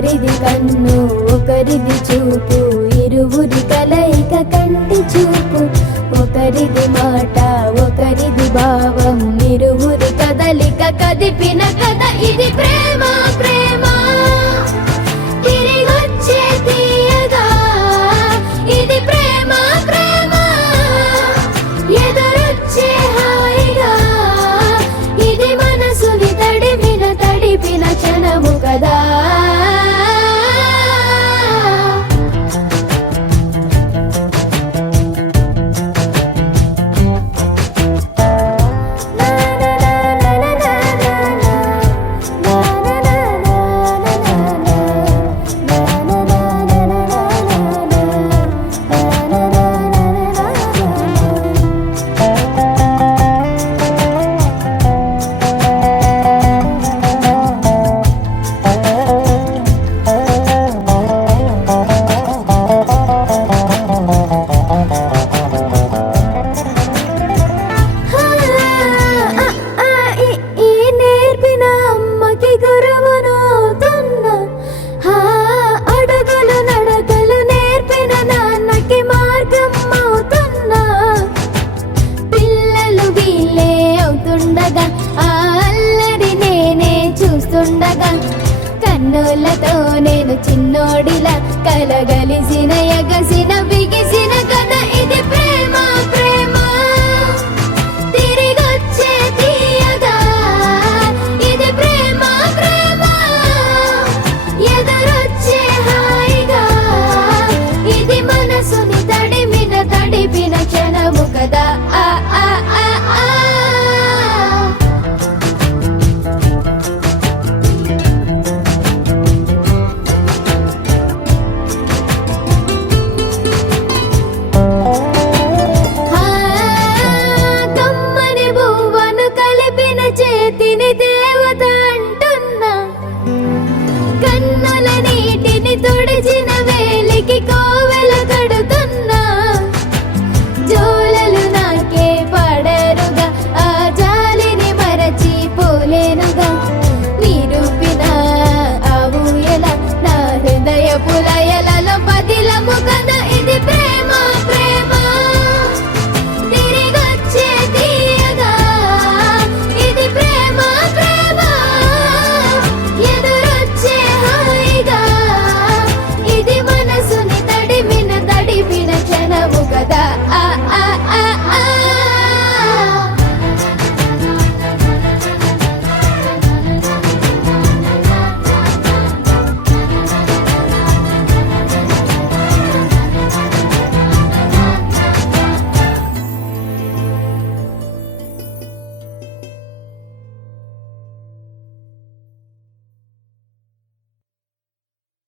ఒకరిది కన్ను ఒకరిది చూపు, ఇరువురి కలయిక కంటి చూపు. ఒకరిది మాట ఒకరిది భావం, ఇరువురి కదలిక కదిపిన కథ ఇది ప్రేమ. ప్రేమ తిరిగొచ్చే తీయగా ఇది ప్రేమ. ప్రేమ ఎదురొచ్చే హాయిగా ఇది మనసుని తడిపిన క్షణము కదా. కన్నులతో నేను చిన్నోడిలా కలగలిసిన ఎగసిన బిగిసిన కథ ఇది ప్రేమ. ప్రేమ తిరిగొచ్చే తీయగా ఇది ప్రేమ. ప్రేమ ఎదురొచ్చే హాయిగా ఇది మనసుని తడిపిన క్షణము కదా. ఆ ఆ ఆ ఆ చేతిని దేవత